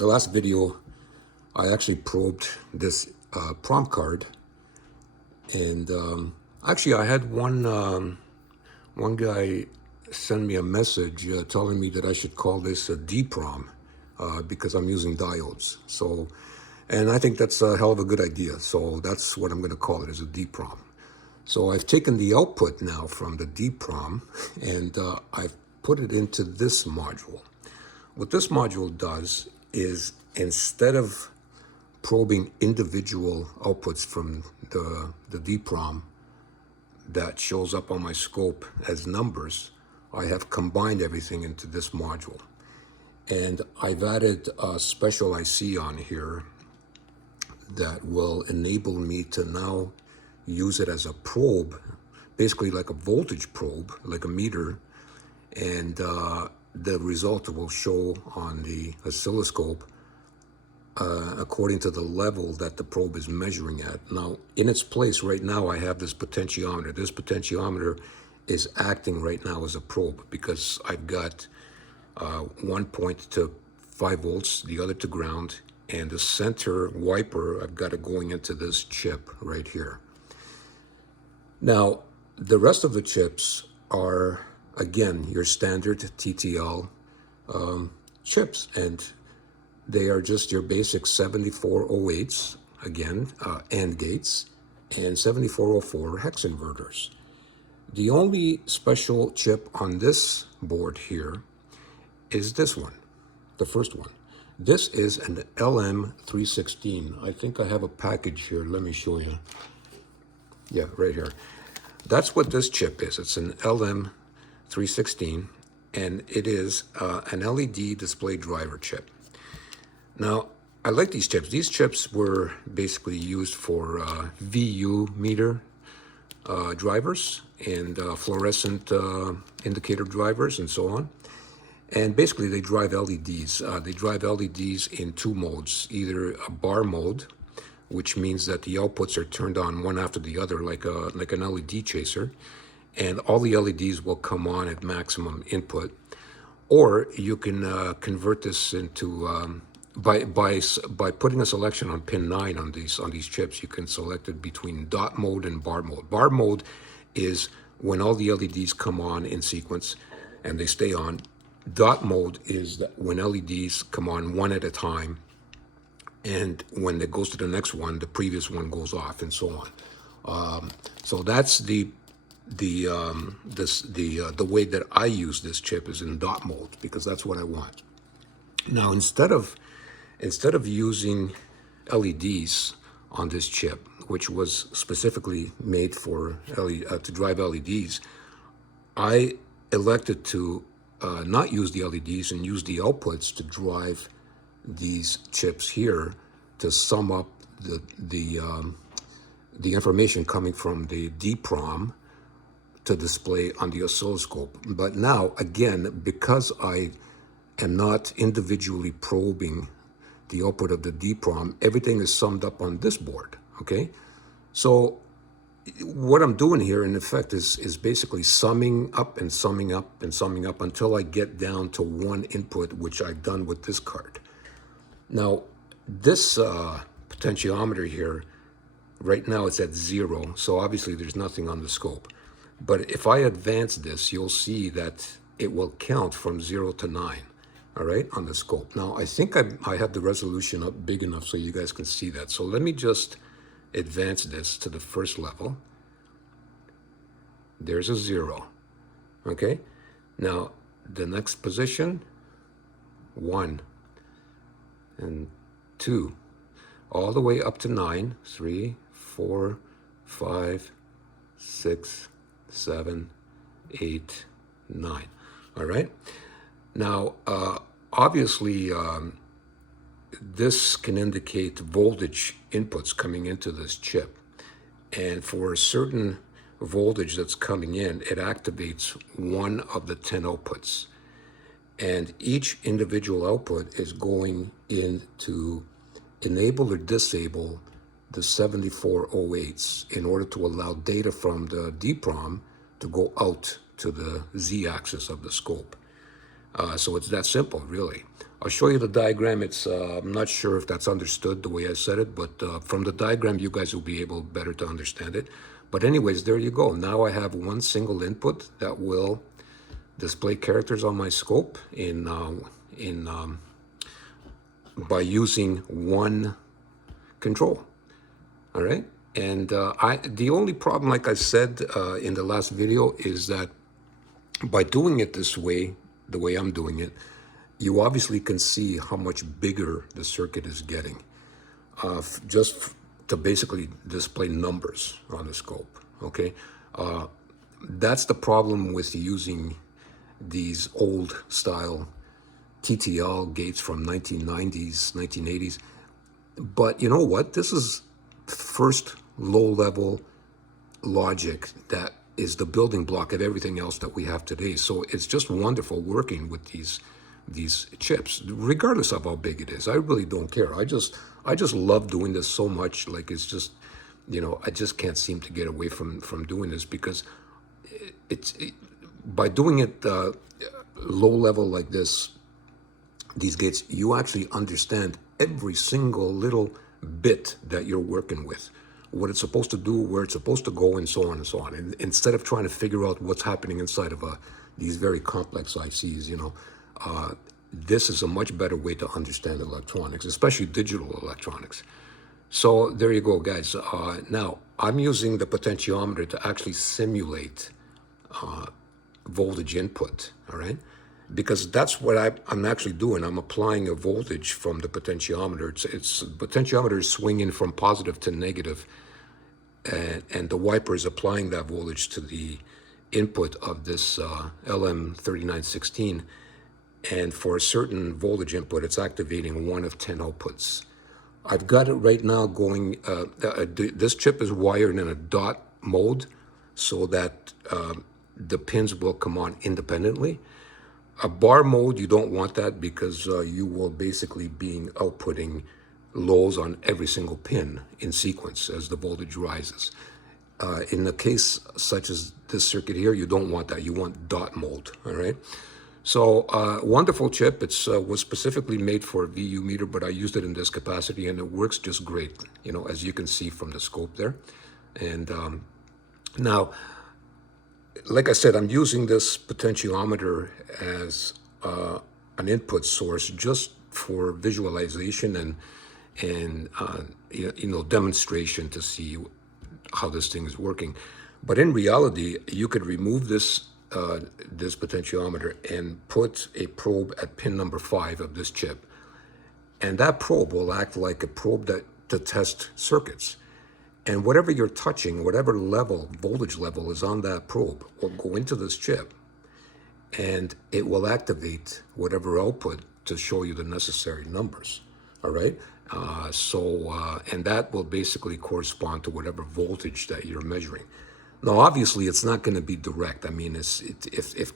The last video, I actually probed this PROM card, and actually I had one guy send me a message telling me that I should call this a DPROM because I'm using diodes. So, and I think that's a hell of a good idea. So that's what I'm going to call it, is a DPROM. So I've taken the output now from the DPROM and I've put it into this module. What this module does is, instead of probing individual outputs from the DPROM that shows up on my scope as numbers, I have combined everything into this module. And I've added a special IC on here that will enable me to now use it as a probe, basically like a voltage probe, like a meter, and the result will show on the oscilloscope according to the level that the probe is measuring at. Now, in its place right now, I have this potentiometer. This potentiometer is acting right now as a probe because I've got one point to 5 volts, the other to ground, and the center wiper, I've got it going into this chip right here. Now, the rest of the chips are, again, your standard TTL chips, and they are just your basic 7408s, again, AND gates, and 7404 hex inverters. The only special chip on this board here is this one, the first one. This is an LM316. I think I have a package here. Let me show you. Yeah, right here. That's what this chip is. It's an LM316, and it is an LED display driver chip. Now, I like these chips. These chips were basically used for VU meter drivers and fluorescent indicator drivers and so on. And basically, they drive LEDs. They drive LEDs in two modes, either a bar mode, which means that the outputs are turned on one after the other, like an LED chaser, and all the LEDs will come on at maximum input. Or you can convert this into by putting a selection on pin 9 on these chips. You can select it between dot mode and bar mode. Bar mode is when all the LEDs come on in sequence and they stay on. Dot mode is that when LEDs come on one at a time, and when it goes to the next one, the previous one goes off, and so on. So that's the way that I use this chip is in dot mode, because that's what I want. Now, instead of using LEDs on this chip, which was specifically made for to drive LEDs, I elected to not use the LEDs and use the outputs to drive these chips here to sum up the information coming from the DPROM to display on the oscilloscope. But now, again, because I am not individually probing the output of the DPROM, everything is summed up on this board, okay? So what I'm doing here, in effect, is basically summing up and summing up and summing up until I get down to one input, which I've done with this card. Now, this potentiometer here, right now it's at 0, so obviously there's nothing on the scope. But if I advance this, you'll see that it will count from 0 to 9, all right, on the scope. Now, I think I have the resolution up big enough so you guys can see that. So let me just advance this to the first level. There's a 0, okay? Now, the next position, 1 and 2, all the way up to 9, 3, 4, 5, 6, 7, 8, 9, all right? Now, obviously, this can indicate voltage inputs coming into this chip. And for a certain voltage that's coming in, it activates one of the 10 outputs. And each individual output is going in to enable or disable the 7408s in order to allow data from the DPROM to go out to the Z-axis of the scope. So it's that simple, really. I'll show you the diagram. I'm not sure if that's understood the way I said it, but from the diagram, you guys will be able better to understand it. But anyways, there you go. Now I have one single input that will display characters on my scope by using one control. All right. And the only problem, like I said in the last video, is that by doing it this way, the way I'm doing it, you obviously can see how much bigger the circuit is getting, to basically display numbers on the scope. Okay, that's the problem with using these old style TTL gates from 1990s, 1980s. But you know what? This is first low-level logic that is the building block of everything else that we have today. So it's just wonderful working with these chips, regardless of how big it is. I really don't care. I just love doing this so much. Like, it's just, I just can't seem to get away from doing this, because by doing it low level like this, these gates, you actually understand every single little bit that you're working with, what it's supposed to do, where it's supposed to go, and so on and so on. And instead of trying to figure out what's happening inside of these very complex ICs, this is a much better way to understand electronics, especially digital electronics. So there you go, guys. Now, I'm using the potentiometer to actually simulate voltage input, all right? Because that's what I'm actually doing. I'm applying a voltage from the potentiometer. It's potentiometer is swinging from positive to negative, and the wiper is applying that voltage to the input of this LM3916. And for a certain voltage input, it's activating one of 10 outputs. I've got it right now going, this chip is wired in a dot mode so that the pins will come on independently. A bar mode, you don't want that, because you will basically be outputting lows on every single pin in sequence as the voltage rises. In the case such as this circuit here, you don't want that. You want dot mode, all right? So wonderful chip. It was specifically made for a VU meter, but I used it in this capacity, and it works just great, as you can see from the scope there. And now, like I said, I'm using this potentiometer as an input source just for visualization and demonstration to see how this thing is working. But in reality, you could remove this potentiometer and put a probe at pin number 5 of this chip, and that probe will act like a probe to test circuits. And whatever you're touching, whatever voltage level is on that probe, will go into this chip, and it will activate whatever output to show you the necessary numbers. All right? And that will basically correspond to whatever voltage that you're measuring. Now, obviously, it's not going to be direct. I mean, if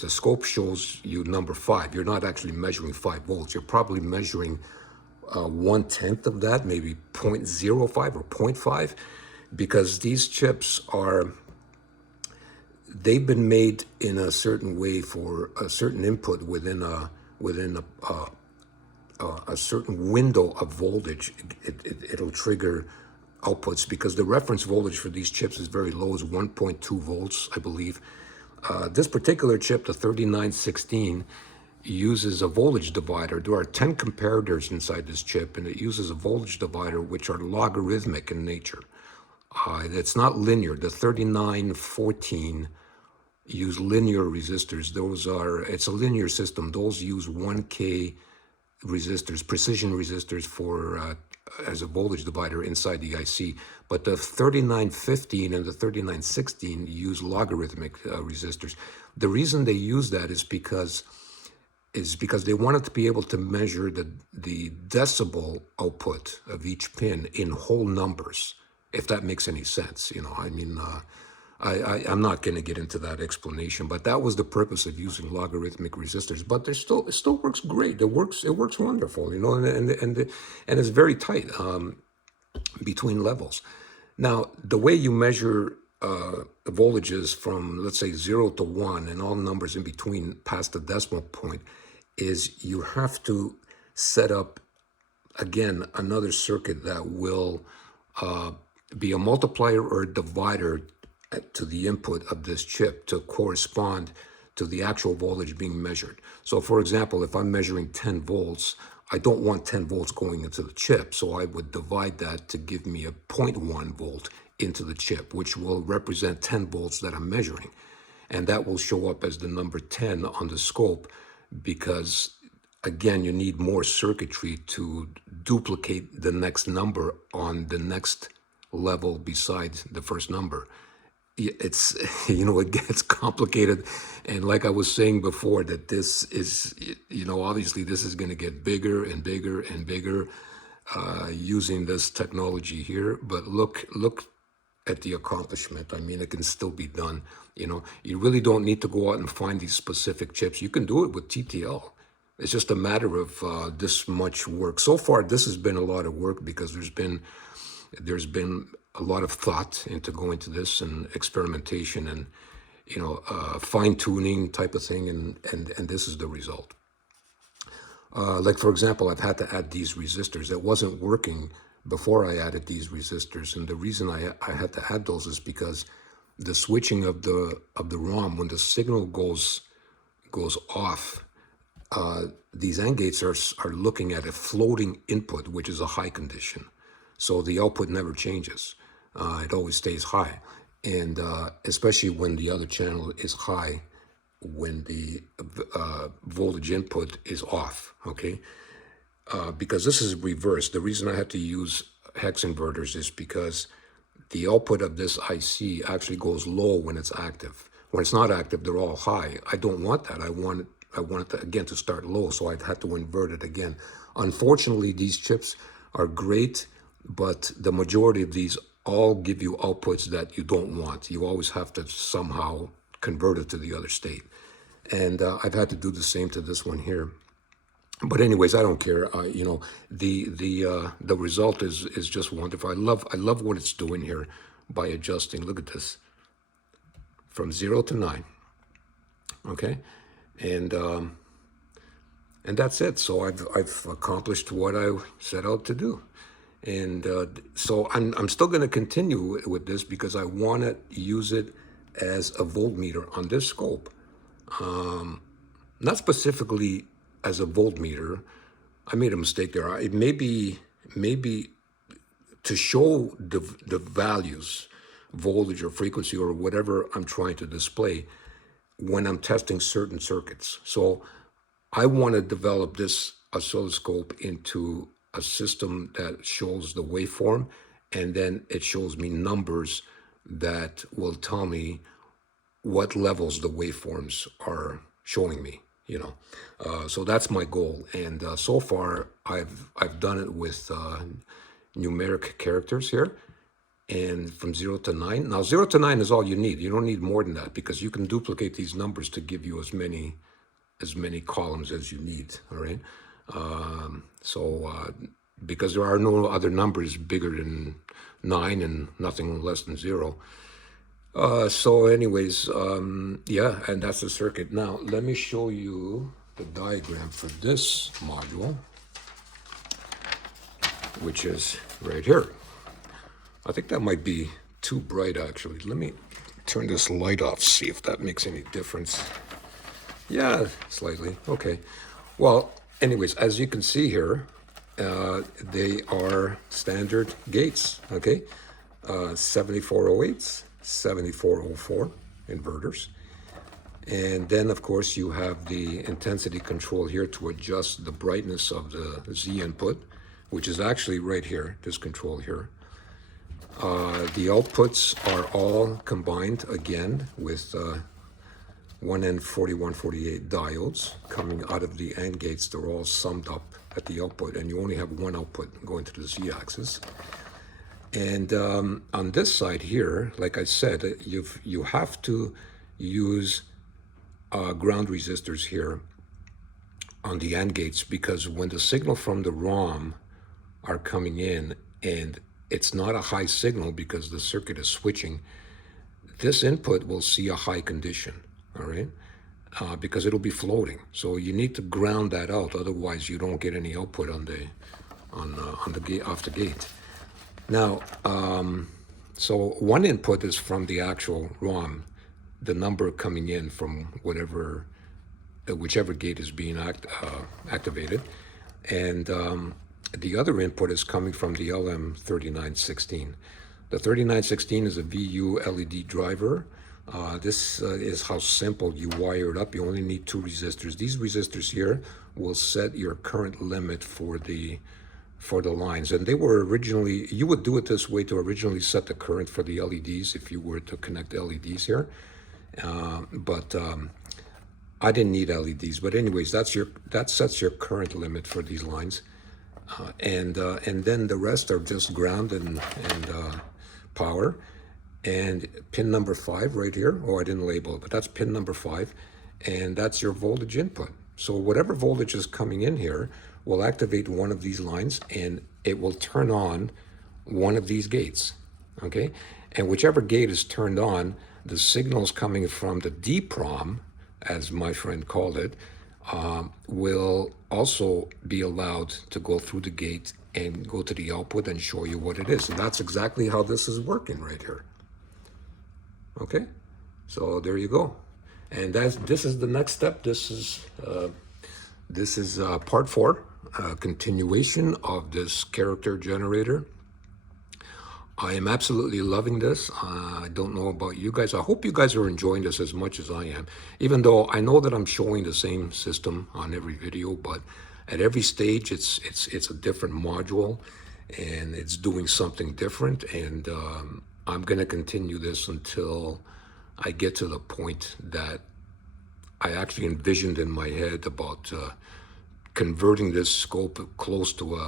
the scope shows you number 5, you're not actually measuring 5 volts. You're probably measuring 1/10 of that, maybe 0.05 or 0.5, because these chips they've been made in a certain way for a certain input within a certain window of voltage. It'll trigger outputs, because the reference voltage for these chips is very low, is 1.2 volts, I believe. This particular chip, the 3916, uses a voltage divider. There are 10 comparators inside this chip, and it uses a voltage divider which are logarithmic in nature. It's not linear. The 3914 use linear resistors. It's a linear system. Those use 1K resistors, precision resistors as a voltage divider inside the IC. But the 3915 and the 3916 use logarithmic resistors. The reason they use that is because they wanted to be able to measure the decibel output of each pin in whole numbers, if that makes any sense. I'm not going to get into that explanation, but that was the purpose of using logarithmic resistors. But it still works great. It works wonderful, and it's very tight between levels. Now, the way you measure the voltages from, let's say, 0 to 1 and all numbers in between past the decimal point is you have to set up, again, another circuit that will be a multiplier or a divider to the input of this chip to correspond to the actual voltage being measured. So for example, if I'm measuring 10 volts, I don't want 10 volts going into the chip, so I would divide that to give me a 0.1 volt into the chip, which will represent 10 volts that I'm measuring. And that will show up as the number 10 on the scope because, again, you need more circuitry to duplicate the next number on the next level besides the first number. It's, it gets complicated. And like I was saying before, that this is, obviously this is going to get bigger and bigger and bigger using this technology here. But look at the accomplishment. I mean, it can still be done. You really don't need to go out and find these specific chips. You can do it with TTL. It's just a matter of this much work. So far, this has been a lot of work because there's been a lot of thought into going to this and experimentation and fine-tuning type of thing, and this is the result. Like for example, I've had to add these resistors. It wasn't working before I added these resistors, and the reason I had to add those is because the switching of the ROM, when the signal goes off, these AND gates are looking at a floating input, which is a high condition. So the output never changes. It always stays high. And especially when the other channel is high, when the voltage input is off, okay? Because this is reversed. The reason I had to use hex inverters is because the output of this IC actually goes low when it's active. When it's not active, they're all high. I don't want that. I want it to, again, to start low, so I'd have to invert it again. Unfortunately, these chips are great, but the majority of these all give you outputs that you don't want. You always have to somehow convert it to the other state. And I've had to do the same to this one here. But anyways, I don't care. The result is just wonderful. I love what it's doing here by adjusting. Look at this, from 0 to 9. Okay, and that's it. So I've accomplished what I set out to do. And so I'm still going to continue with this because I want to use it as a voltmeter on this scope. Not specifically as a voltmeter. I made a mistake there. It may be to show the values, voltage or frequency or whatever I'm trying to display when I'm testing certain circuits. So I want to develop this oscilloscope into a system that shows the waveform, and then it shows me numbers that will tell me what levels the waveforms are showing me, so that's my goal. And so far I've done it with numeric characters here, and from 0 to 9. Now 0 to 9 is all you need. You don't need more than that, because you can duplicate these numbers to give you as many columns as you need. All right. Because there are no other numbers bigger than 9 and nothing less than 0. So anyways, yeah, and that's the circuit. Now, let me show you the diagram for this module, which is right here. I think that might be too bright, actually. Let me turn this light off, see if that makes any difference. Yeah, slightly. Okay. Well, anyways, as you can see here, they are standard gates, okay? 7408s, 7404 inverters. And then, of course, you have the intensity control here to adjust the brightness of the Z input, which is actually right here, this control here. The outputs are all combined, again, with 1N4148 diodes coming out of the AND gates. They're all summed up at the output, and you only have one output going to the Z-axis. And on this side here, like I said, you have to use ground resistors here on the AND gates, because when the signal from the ROM are coming in and it's not a high signal because the circuit is switching, this input will see a high condition, all right? because it'll be floating. So you need to ground that out, otherwise you don't get any output on the gate, off the gate. Now, so one input is from the actual ROM, the number coming in from whichever gate is being activated, and the other input is coming from the LM3916. The 3916 is a VU LED driver. This is how simple you wire it up. You only need 2 resistors. These resistors here will set your current limit for the lines. And they were originally, you would do it this way to originally set the current for the LEDs if you were to connect LEDs here. But I didn't need LEDs. But anyways, that sets your current limit for these lines. And then the rest are just ground and power. And pin number 5 right here, oh, I didn't label it, but that's pin number 5, and that's your voltage input. So whatever voltage is coming in here will activate one of these lines, and it will turn on one of these gates, okay? And whichever gate is turned on, the signals coming from the DPROM, as my friend called it, will also be allowed to go through the gate and go to the output and show you what it is. And that's exactly how this is working right here. Okay, so there you go. And this is the next step. This is part 4, continuation of this character generator. I am absolutely loving this. I don't know about you guys. I hope you guys are enjoying this as much as I am, even though I know that I'm showing the same system on every video, but at every stage it's a different module and it's doing something different. And I'm going to continue this until I get to the point that I actually envisioned in my head about converting this scope close to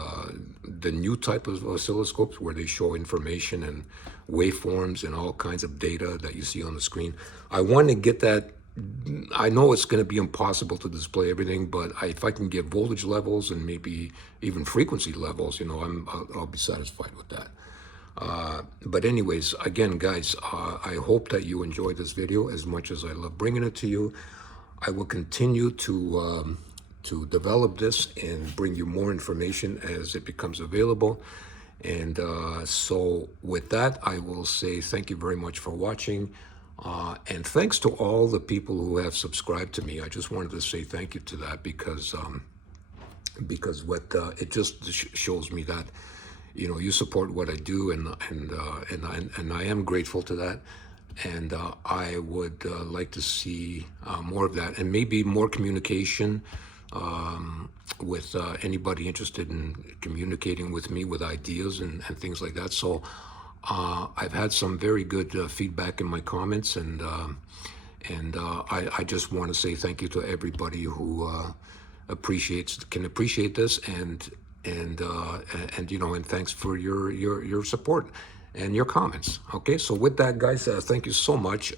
the new type of oscilloscopes where they show information and waveforms and all kinds of data that you see on the screen. I want to get that. I know it's going to be impossible to display everything, but if I can get voltage levels and maybe even frequency levels, I'll be satisfied with that. But anyways, again, guys, I hope that you enjoyed this video as much as I love bringing it to you. I will continue to develop this and bring you more information as it becomes available. And so with that, I will say thank you very much for watching. And thanks to all the people who have subscribed to me. I just wanted to say thank you to that because what it just shows me that you support what I do, and I am grateful to that. And I would like to see more of that, and maybe more communication with anybody interested in communicating with me with ideas and things like that. So I've had some very good feedback in my comments, and I just want to say thank you to everybody who can appreciate this, and thanks for your support and your comments. Okay, so with that, guys, thank you so much.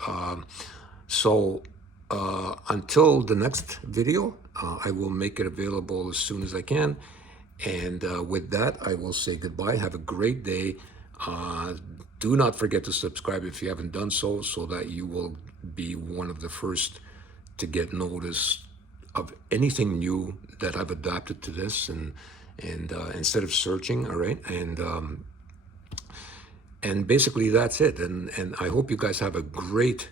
Until the next video, I will make it available as soon as I can. And with that, I will say goodbye. Have a great day. Do not forget to subscribe if you haven't done so that you will be one of the first to get notice of anything new that I've adapted to this, and instead of searching, all right? And basically that's it. And I hope you guys have a great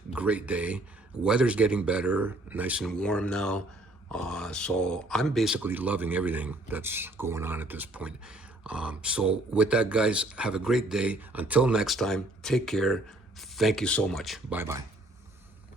day. Weather's getting better, nice and warm now. So I'm basically loving everything that's going on at this point. So with that, guys, have a great day. Until next time, take care. Thank you so much. Bye-bye.